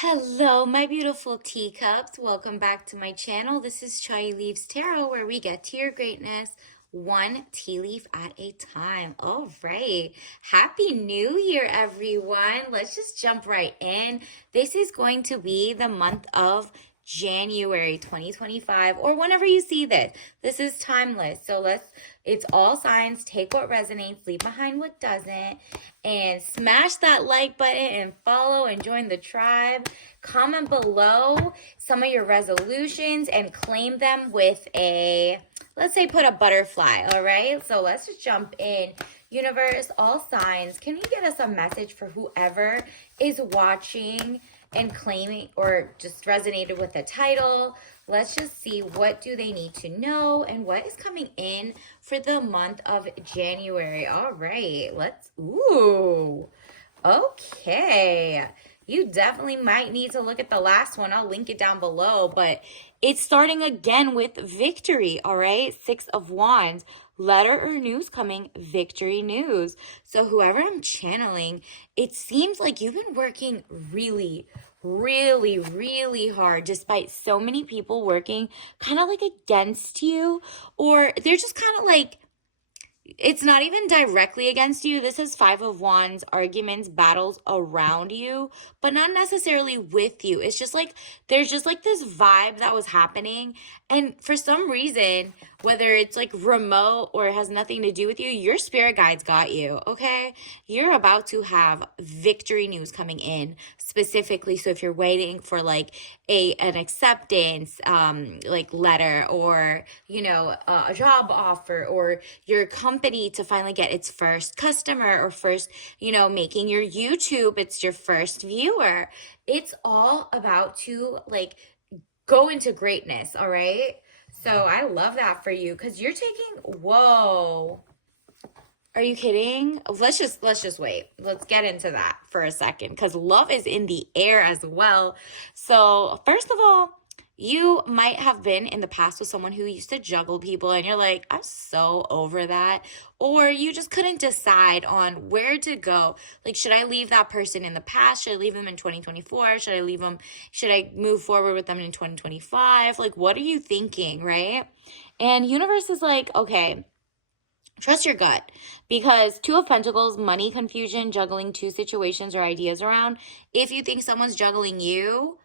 Hello, my beautiful teacups. Welcome back to my channel. This is Chai Leaves Tarot, where we get to your greatness one tea leaf at a time. All right. Happy New Year, everyone. Let's just jump right in. This is going to be the month of January 2025, or whenever you see this. This is timeless. So it's all signs. Take what resonates, leave behind what doesn't, and smash that like button and follow and join the tribe. Comment below some of your resolutions and claim them with let's say put a butterfly, all right? So let's just jump in. Universe, all signs, can you get us a message for whoever is watching and claiming or just resonated with the title? Let's just see, what do they need to know and what is coming in for the month of January. All right, okay. You definitely might need to look at the last one. I'll link it down below, but it's starting again with victory, all right? Six of Wands, letter or news coming, victory news. So whoever I'm channeling, it seems like you've been working really hard despite so many people working kind of like against you, or they're just kind of like, it's not even directly against you. This is Five of Wands, arguments, battles around you, but not necessarily with you. It's just like, there's just like this vibe that was happening. And for some reason, whether it's like remote or it has nothing to do with you, your spirit guides got you, okay? You're about to have victory news coming in specifically. So if you're waiting for like an acceptance like letter, or a job offer, or your company to finally get its first customer, or first, making your YouTube, it's your first viewer, it's all about to like go into greatness, all right? So I love that for you, because you're taking, whoa. Are you kidding? Let's just wait. Let's get into that for a second, because love is in the air as well. So first of all, you might have been in the past with someone who used to juggle people and you're like, I'm so over that. Or you just couldn't decide on where to go. Like, should I leave that person in the past? Should I leave them in 2024? Should I move forward with them in 2025? Like, what are you thinking, right? And universe is like, okay, trust your gut, because Two of Pentacles, money confusion, juggling two situations or ideas around. If you think someone's juggling you,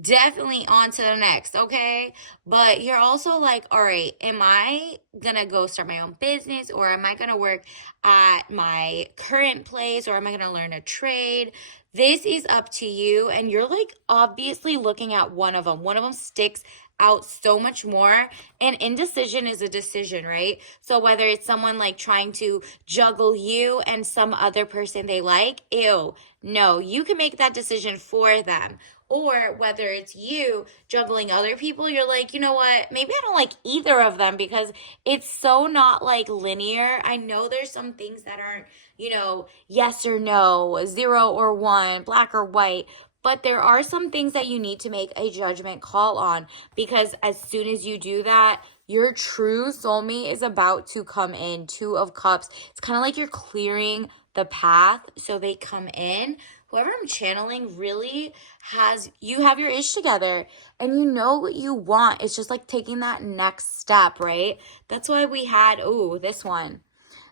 definitely on to the next, okay? But you're also like, all right, am I gonna go start my own business, or am I gonna work at my current place, or am I gonna learn a trade? This is up to you, and you're like obviously looking at one of them. One of them sticks out so much more, and indecision is a decision, right? So whether it's someone like trying to juggle you and some other person they like, ew, no, you can make that decision for them. Or whether it's you juggling other people, you're like, you know what, maybe I don't like either of them, because it's so not like linear. I know there's some things that aren't, yes or no, 0 or 1, black or white. But there are some things that you need to make a judgment call on, because as soon as you do that, your true soulmate is about to come in. Two of Cups. It's kind of like you're clearing the path so they come in. Whoever I'm channeling really you have your ish together and you know what you want. It's just like taking that next step, right? That's why we had, this one.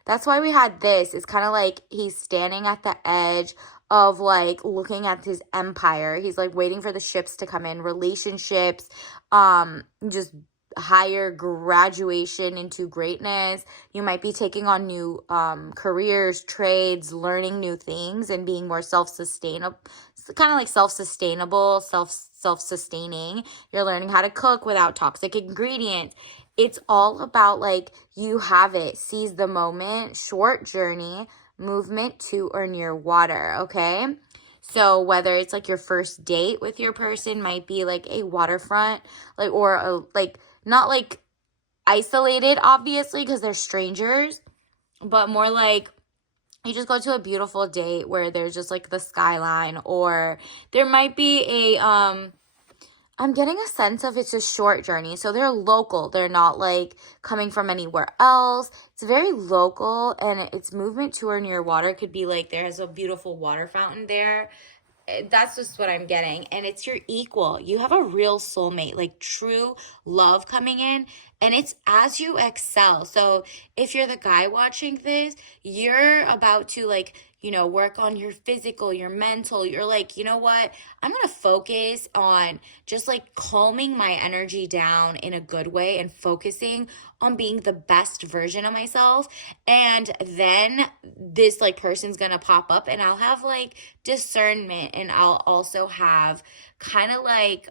That's why we had this. It's kind of like he's standing at the edge of like looking at his empire. He's like waiting for the ships to come in, relationships, just higher graduation into greatness. You might be taking on new careers, trades, learning new things, and being more self-sustainable, kind of like self-sustainable, self-sustaining. You're learning how to cook without toxic ingredients. It's all about like, you have it, seize the moment, short journey, movement to or near water, okay? So whether it's like your first date with your person might be like a waterfront, like, or like not like isolated, obviously, because they're strangers, but more like you just go to a beautiful date where there's just like the skyline, or there might be I'm getting a sense of it's a short journey. So they're local. They're not like coming from anywhere else. It's very local, and it's movement to or near water. It could be like there's a beautiful water fountain there, that's just what I'm getting. And it's your equal. You have a real soulmate, like true love coming in. And it's as you excel. So if you're the guy watching this, you're about to like, work on your physical, your mental. You're like, you know what? I'm going to focus on just like calming my energy down in a good way and focusing on being the best version of myself. And then this like person's going to pop up and I'll have like discernment, and I'll also have kind of like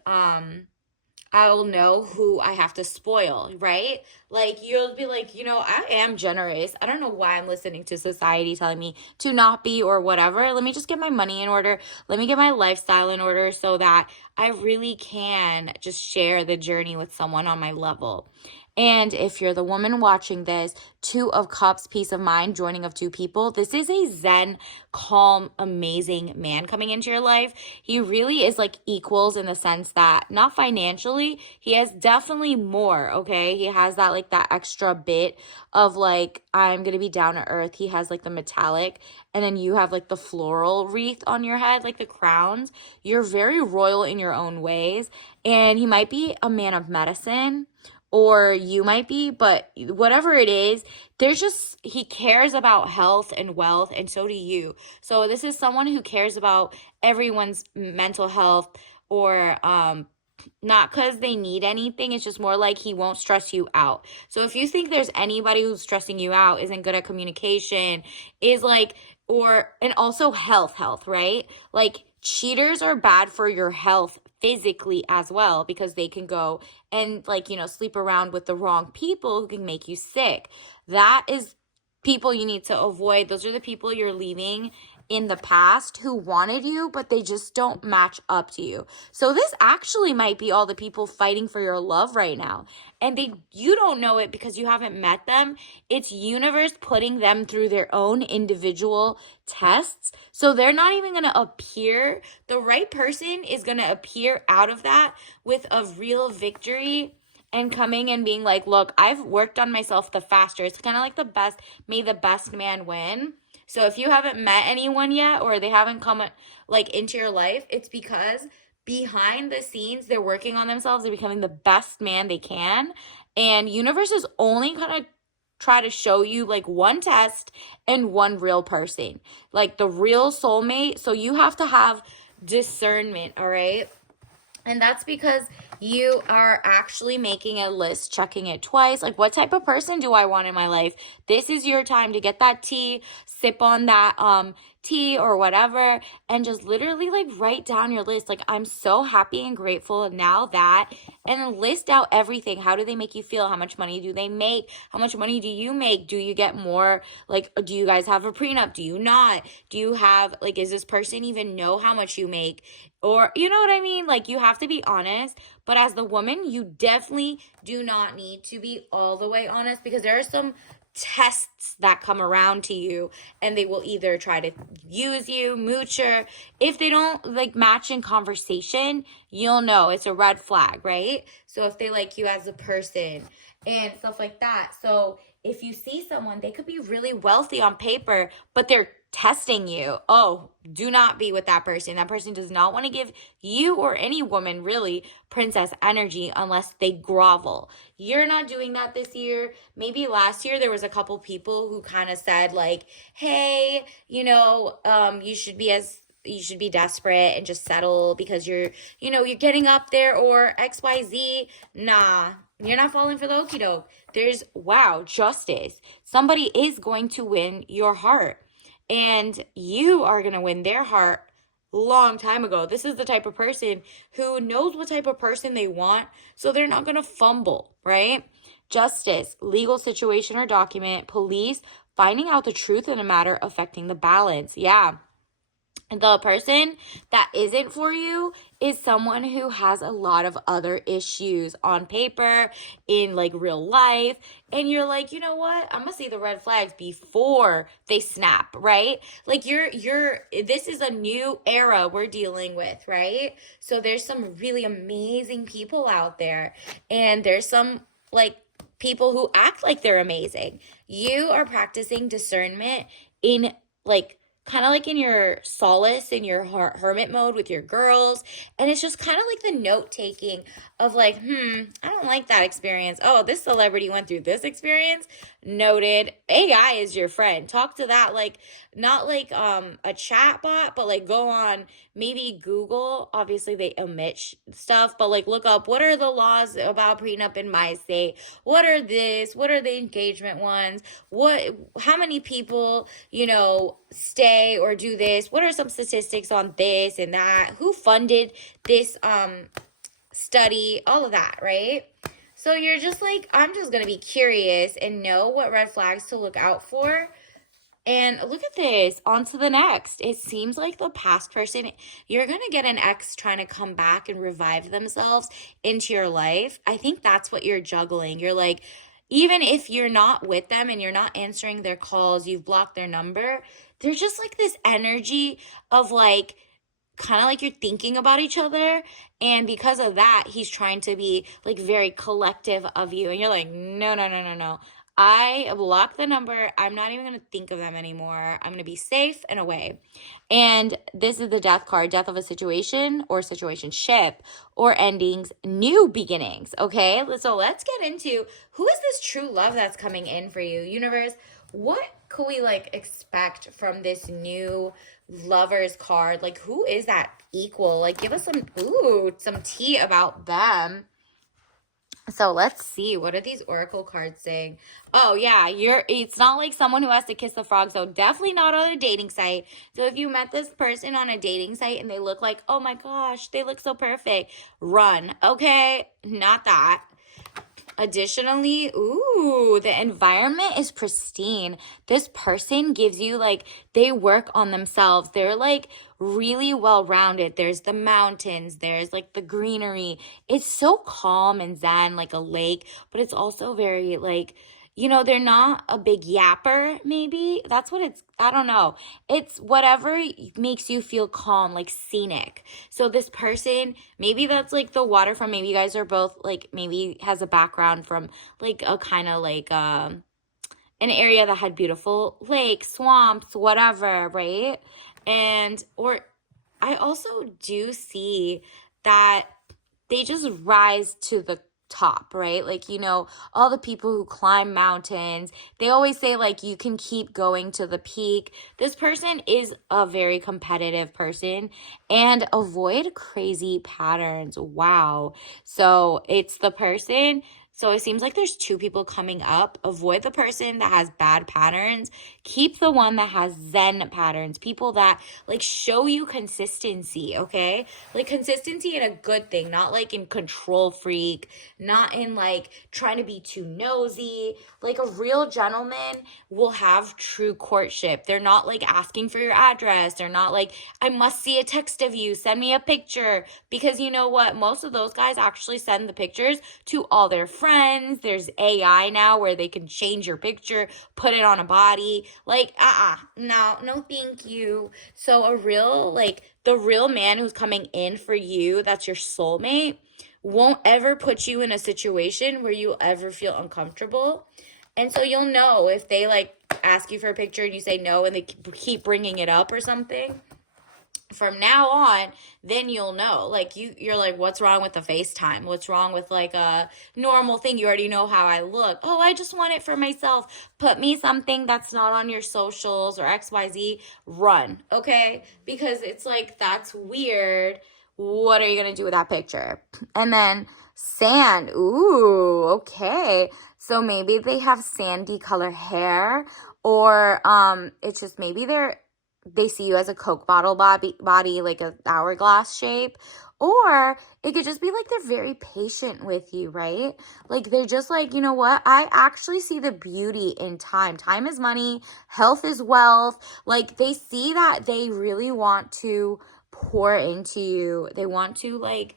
I'll know who I have to spoil, right? Like you'll be like, I am generous. I don't know why I'm listening to society telling me to not be or whatever. Let me just get my money in order. Let me get my lifestyle in order so that I really can just share the journey with someone on my level. And if you're the woman watching this, Two of Cups, peace of mind, joining of two people. This is a zen, calm, amazing man coming into your life. He really is like equals in the sense that not financially, he has definitely more, okay? He has that like that extra bit of like, I'm going to be down to earth. He has like the metallic, and then you have like the floral wreath on your head, like the crowns. You're very royal in your own ways. And he might be a man of medicine, or you might be, but whatever it is, he cares about health and wealth, and so do you. So this is someone who cares about everyone's mental health, or not because they need anything. It's just more like he won't stress you out. So if you think there's anybody who's stressing you out, isn't good at communication, is like, and also health, right? Like cheaters are bad for your health physically as well, because they can go and like, sleep around with the wrong people who can make you sick. That is people you need to avoid. Those are the people you're leaving in the past who wanted you, but they just don't match up to you. So this actually might be all the people fighting for your love right now. And you don't know it because you haven't met them. It's universe putting them through their own individual tests. So they're not even going to appear. The right person is going to appear out of that with a real victory and coming and being like, look, I've worked on myself the faster. It's kind of like may the best man win. So if you haven't met anyone yet, or they haven't come like into your life, it's because behind the scenes, they're working on themselves. They're becoming the best man they can. And universe is only going to try to show you like one test and one real person, like the real soulmate. So you have to have discernment, all right? And that's because you are actually making a list, checking it twice. Like, what type of person do I want in my life? This is your time to get that tea, sip on that tea or whatever, and just literally like write down your list. Like, I'm so happy and grateful now that, and then list out everything. How do they make you feel? How much money do they make? How much money do you make? Do you get more? Like, do you guys have a prenup? Do you not? Do you have, like, is this person even know how much you make? Or, you know what I mean? Like, you have to be honest. But as the woman, you definitely do not need to be all the way honest, because there are some tests that come around to you, and they will either try to use you, moocher. If they don't like match in conversation, you'll know it's a red flag, right? So if they like you as a person and stuff like that. So if you see someone, they could be really wealthy on paper, but they're testing you. Oh, do not be with that person. That person does not want to give you, or any woman really, princess energy unless they grovel. You're not doing that this year. Maybe last year there was a couple people who kind of said like, hey, you should be desperate and just settle because you're getting up there, or XYZ. Nah, you're not falling for the okie doke. There's, justice. Somebody is going to win your heart, and you are going to win their heart long time ago. This is the type of person who knows what type of person they want, so they're not going to fumble, right? Justice, legal situation or document, police, finding out the truth in a matter affecting the balance. Yeah. The person that isn't for you is someone who has a lot of other issues on paper, in like real life. And you're like, you know what? I'm going to see the red flags before they snap, right? Like this is a new era we're dealing with, right? So there's some really amazing people out there, and there's some like people who act like they're amazing. You are practicing discernment in like kind of like in your solace, in your hermit mode with your girls. And it's just kind of like the note taking of like, I don't like that experience. Oh, this celebrity went through this experience. Noted. AI is your friend. Talk to that like not like a chat bot, but like go on maybe Google. Obviously they omit stuff, but like look up what are the laws about prenup in my state? What are this? What are the engagement ones? How many people, stay or do this? What are some statistics on this and that? Who funded this study? All of that, right? So you're just like, I'm just going to be curious and know what red flags to look out for. And look at this, on to the next. It seems like the past person, you're going to get an ex trying to come back and revive themselves into your life. I think that's what you're juggling. You're like, even if you're not with them and you're not answering their calls, you've blocked their number, there's just like this energy of like, kind of like you're thinking about each other, and because of that he's trying to be like very collective of you, and you're like, no, no, no, no, no, I blocked the number. I'm not even going to think of them anymore. I'm going to be safe and away. And this is the death card, death of a situation or situationship or endings, new beginnings. Okay, so let's get into who is this true love that's coming in for you, universe. What could we like expect from this new lovers card? Like, who is that equal? Like, give us some tea about them. So let's see, what are these oracle cards saying? Oh yeah, it's not like someone who has to kiss the frog, so definitely not on a dating site. So if you met this person on a dating site and they look like, oh my gosh, they look so perfect, run. Okay, not that. Additionally, the environment is pristine. This person gives you like, they work on themselves. They're like really well-rounded. There's the mountains, there's like the greenery. It's so calm and zen, like a lake, but it's also very like, they're not a big yapper, maybe. That's what I don't know. It's whatever makes you feel calm, like scenic. So this person, maybe that's like the waterfront. Maybe you guys are both like, maybe has a background from like a kind of like an area that had beautiful lakes, swamps, whatever, right? Or I also do see that they just rise to the top, right? Like, all the people who climb mountains, they always say like you can keep going to the peak. This person is a very competitive person, and avoid crazy patterns. Wow. So it's the person. So it seems like there's two people coming up. Avoid the person that has bad patterns. Keep the one that has zen patterns. People that like show you consistency, okay? Like consistency in a good thing, not like in control freak, not in like trying to be too nosy. Like a real gentleman will have true courtship. They're not like asking for your address. They're not like, I must see a text of you. Send me a picture. Because you know what? Most of those guys actually send the pictures to all their friends. There's AI now where they can change your picture, put it on a body. Like, no, thank you. So the real man who's coming in for you, that's your soulmate, won't ever put you in a situation where you'll ever feel uncomfortable. And so you'll know if they like ask you for a picture and you say no and they keep bringing it up or something. From now on, then you'll know. Like you're like, what's wrong with the FaceTime? What's wrong with like a normal thing? You already know how I look. Oh, I just want it for myself. Put me something that's not on your socials or XYZ. Run, okay? Because it's like, that's weird. What are you going to do with that picture? And then sand. Ooh, okay. So maybe they have sandy color hair, or it's just maybe they see you as a Coke bottle body, like an hourglass shape. Or it could just be like they're very patient with you, right? Like they're just like, you know what? I actually see the beauty in time. Time is money. Health is wealth. Like they see that they really want to pour into you. They want to like,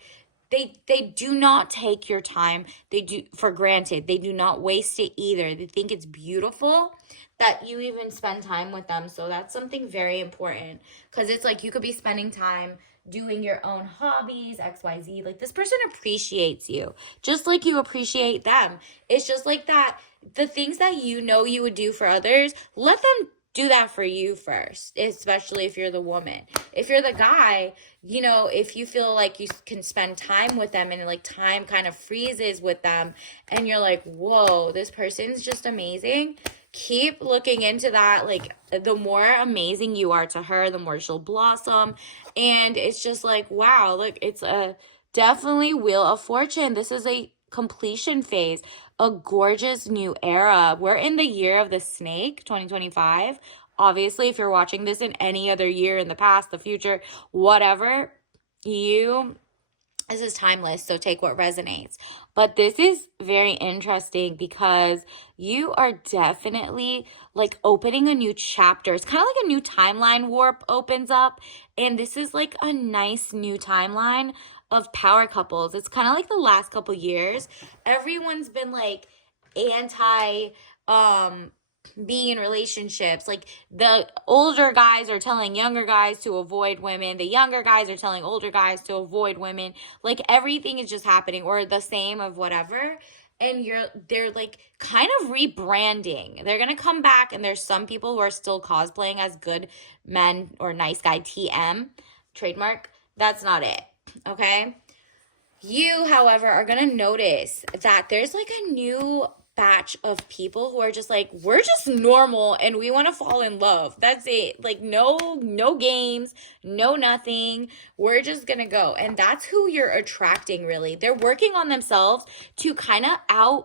they do not take your time. They do for granted. They do not waste it either. They think it's beautiful that you even spend time with them. So that's something very important, because it's like you could be spending time doing your own hobbies, XYZ. Like this person appreciates you just like you appreciate them. It's just like that. The things that you would do for others, let them do that for you first, especially if you're the woman. If you're the guy, if you feel like you can spend time with them and like time kind of freezes with them and you're like, whoa, this person's just amazing, keep looking into that. Like, the more amazing you are to her, the more she'll blossom. And it's just like, wow, look, it's a definitely Wheel of Fortune. This is a completion phase, a gorgeous new era. We're in the year of the snake, 2025. Obviously, if you're watching this in any other year in the past, the future, whatever, this is timeless, so take what resonates. But this is very interesting because you are definitely like opening a new chapter. It's kind of like a new timeline warp opens up, and this is like a nice new timeline of power couples. It's kind of like the last couple years, everyone's been like anti being in relationships. Like, the older guys are telling younger guys to avoid women, the younger guys are telling older guys to avoid women. Like, everything is just happening, or the same of whatever. And they're like kind of rebranding. They're gonna come back, and there's some people who are still cosplaying as good men or nice guy TM trademark. That's not it. Okay. You, however, are going to notice that there's like a new batch of people who are just like, we're just normal and we want to fall in love. That's it. Like, no games, no nothing. We're just going to go. And that's who you're attracting, really. They're working on themselves to kind of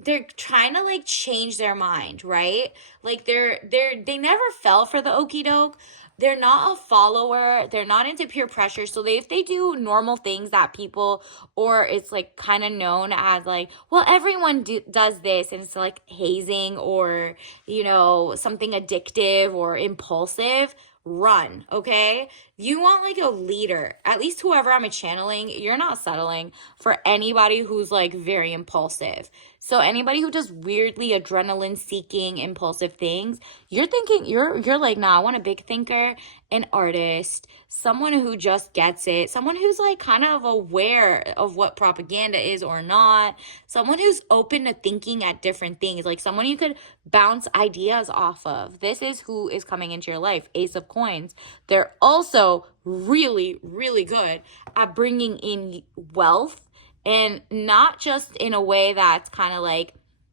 they're trying to like change their mind, right? Like, they never fell for the okie doke. They're not a follower. They're not into peer pressure. So if they do normal things that people, or it's like kind of known as like, well, everyone does this, and it's like hazing or, something addictive or impulsive, run, okay? You want like a leader, at least whoever I'm channeling. You're not settling for anybody who's like very impulsive. So anybody who does weirdly adrenaline seeking impulsive things, you're thinking, you're like, nah, I want a big thinker, an artist, someone who just gets it, someone who's like kind of aware of what propaganda is or not, someone who's open to thinking at different things, like someone you could bounce ideas off of. This is who is coming into your life. Ace of Coins. They're also really, really good at bringing in wealth, and not just in a way that's kind of like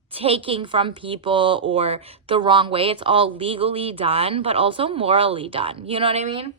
taking from people or the wrong way. It's all legally done, but also morally done. You know what I mean?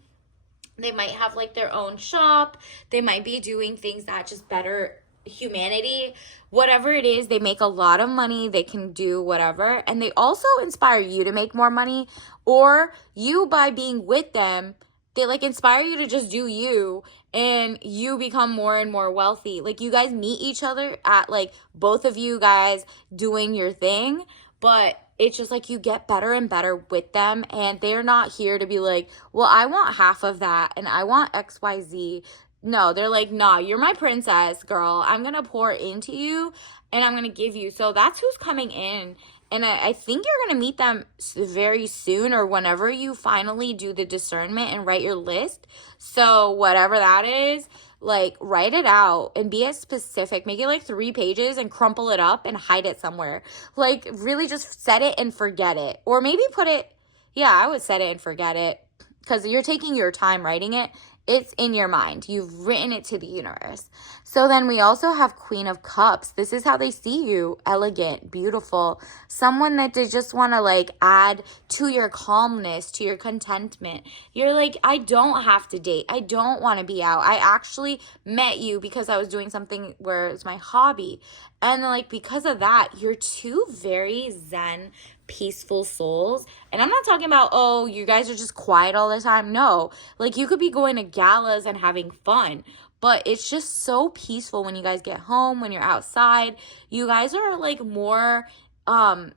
They might have like their own shop. They might be doing things that just better humanity. Whatever it is, they make a lot of money. They can do whatever. And they also inspire you to make more money, or you, by being with them, they like inspire you to just do you, and you become more and more wealthy. Like, you guys meet each other at like both of you guys doing your thing, but it's just like you get better and better with them, and they're not here to be like, well, I want half of that and I want XYZ. No, they're like, nah, you're my princess, girl. I'm going to pour into you and I'm going to give you. So that's who's coming in. And I think you're going to meet them very soon, or whenever you finally do the discernment and write your list. So whatever that is, like, write it out and be as specific. Make it like 3 pages and crumple it up and hide it somewhere. Like, really just set it and forget it. Or maybe I would set it and forget it, because you're taking your time writing it. It's in your mind. You've written it to the universe. So then we also have Queen of Cups. This is how they see you. Elegant, beautiful. Someone that they just want to like add to your calmness, to your contentment. You're like, I don't have to date. I don't want to be out. I actually met you because I was doing something where it's my hobby. And like, because of that, you're two very zen, peaceful souls. And I'm not talking about, oh, you guys are just quiet all the time. No, like, you could be going to galas and having fun, but it's just so peaceful when you guys get home, when you're outside. You guys are like more,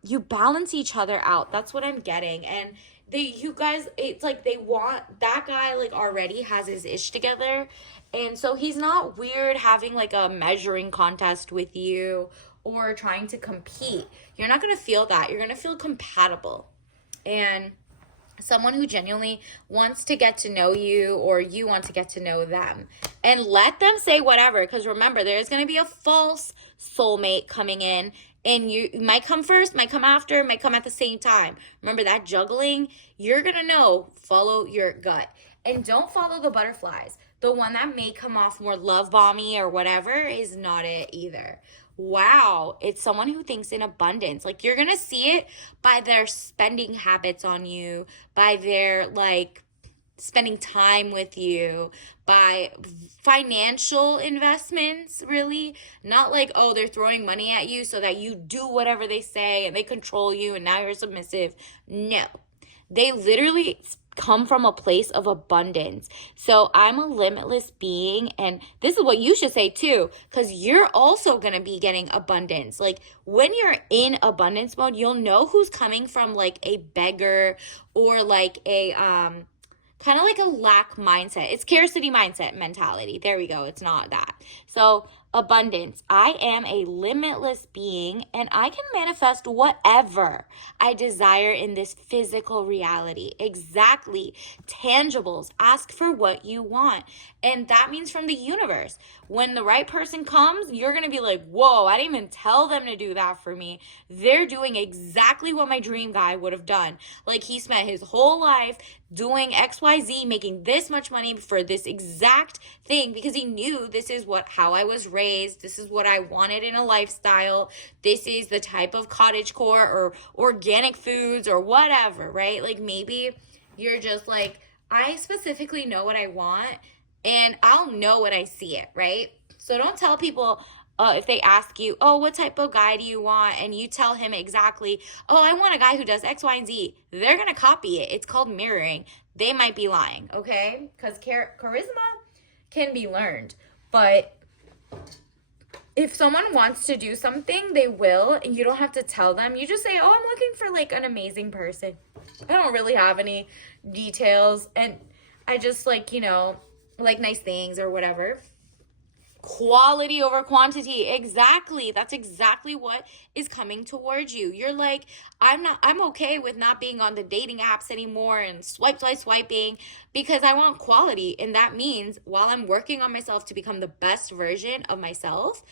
you balance each other out. That's what I'm getting. And you guys, it's like they want, that guy like already has his ish together. And so he's not weird having like a measuring contest with you or trying to compete. You're not going to feel that. You're going to feel compatible. And someone who genuinely wants to get to know you, or you want to get to know them. And let them say whatever, because remember, there's going to be a false soulmate coming in, and you might come first, might come after, might come at the same time. Remember that juggling, you're going to know, follow your gut. And don't follow the butterflies. The one that may come off more love bomby or whatever is not it either. Wow, it's someone who thinks in abundance. Like, you're gonna see it by their spending habits on you, by their like spending time with you, by financial investments, really. Not like, oh, they're throwing money at you so that you do whatever they say and they control you and now you're submissive. No, they literally come from a place of abundance. So I'm a limitless being, and this is what you should say too, because you're also going to be getting abundance. Like, when you're in abundance mode, you'll know who's coming from like a beggar, or like a kind of like a lack mindset. It's scarcity mindset mentality. There we go. It's not that. So abundance. I am a limitless being, and I can manifest whatever I desire in this physical reality. Exactly. Tangibles. Ask for what you want. And that means from the universe. When the right person comes, you're going to be like, whoa, I didn't even tell them to do that for me. They're doing exactly what my dream guy would have done. Like, he spent his whole life doing XYZ, making this much money for this exact thing, because he knew this is how I was raised. This is what I wanted in a lifestyle. This is the type of cottagecore or organic foods or whatever, right? Like, maybe you're just like, I specifically know what I want, and I'll know when I see it, right? So don't tell people, if they ask you, oh, what type of guy do you want? And you tell him exactly, oh, I want a guy who does X, Y, and Z. They're going to copy it. It's called mirroring. They might be lying, okay? Because charisma can be learned. But if someone wants to do something, they will. And you don't have to tell them. You just say, oh, I'm looking for like an amazing person. I don't really have any details. And I just like, like nice things or whatever. Quality over quantity. Exactly. That's exactly what is coming towards you. You're like, I'm okay with not being on the dating apps anymore and swiping, because I want quality. And that means while I'm working on myself to become the best version of myself,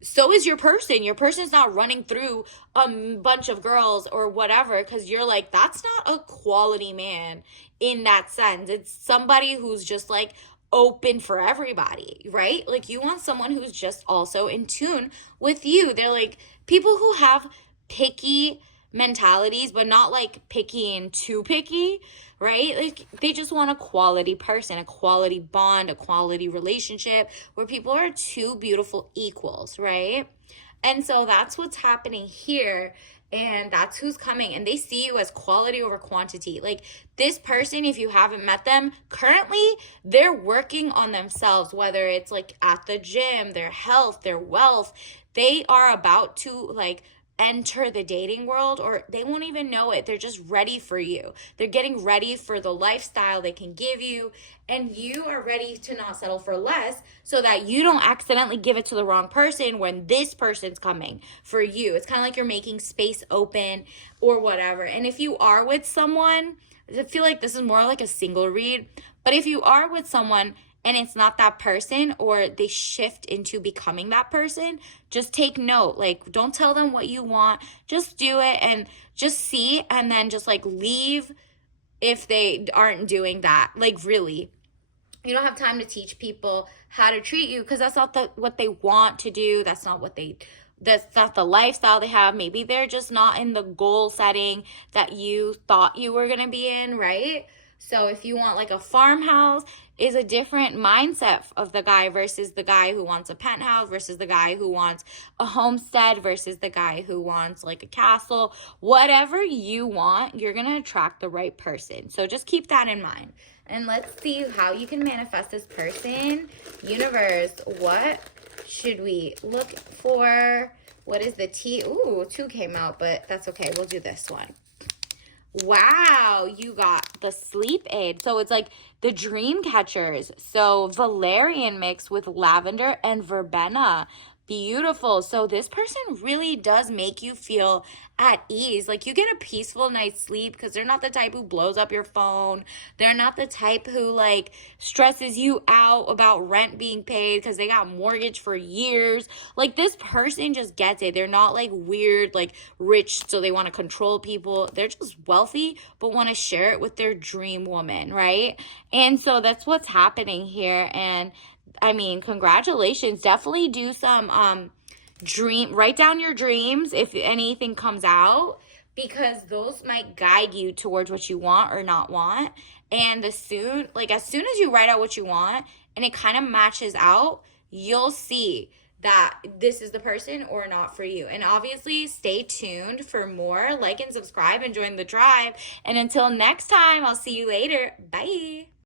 so is your person. Your person's not running through a bunch of girls or whatever, because you're like, that's not a quality man in that sense. It's somebody who's just like open for everybody, right? Like, you want someone who's just also in tune with you. They're like people who have picky mentalities, but not like picky and too picky, right? Like, they just want a quality person, a quality bond, a quality relationship where people are two beautiful equals, right? And so that's what's happening here. And that's who's coming. And they see you as quality over quantity. Like, this person, if you haven't met them, currently they're working on themselves, whether it's like at the gym, their health, their wealth. They are about to like enter the dating world, or they won't even know it. They're just ready for you. They're getting ready for the lifestyle they can give you, and you are ready to not settle for less, so that you don't accidentally give it to the wrong person when this person's coming for you. It's kind of like you're making space open or whatever. And if you are with someone, I feel like this is more like a single read, but if you are with someone and it's not that person, or they shift into becoming that person, just take note. Like, don't tell them what you want. Just do it and just see, and then just like leave if they aren't doing that. Like, really, you don't have time to teach people how to treat you, because that's not what they want to do. That's not the lifestyle they have. Maybe they're just not in the goal setting that you thought you were going to be in, right? So if you want like a farmhouse, is a different mindset of the guy versus the guy who wants a penthouse, versus the guy who wants a homestead, versus the guy who wants like a castle. Whatever you want, you're going to attract the right person. So just keep that in mind. And let's see how you can manifest this person. Universe, what should we look for? What is the T? Ooh, 2 came out, but that's okay. We'll do this one. Wow, you got the sleep aid. So it's like the dream catchers. So valerian mixed with lavender and verbena. Beautiful. So this person really does make you feel at ease. Like you get a peaceful night's sleep because they're not the type who blows up your phone. They're not the type who like stresses you out about rent being paid because they got mortgage for years. Like this person just gets it. They're not like weird, like rich, so they want to control people. They're just wealthy, but want to share it with their dream woman, right? And so that's what's happening here. And I mean, congratulations. Definitely do some write down your dreams if anything comes out, because those might guide you towards what you want or not want. And as soon as you write out what you want and it kind of matches out, you'll see that this is the person or not for you. And obviously stay tuned for more. Like and subscribe and join the tribe. And until next time, I'll see you later. Bye.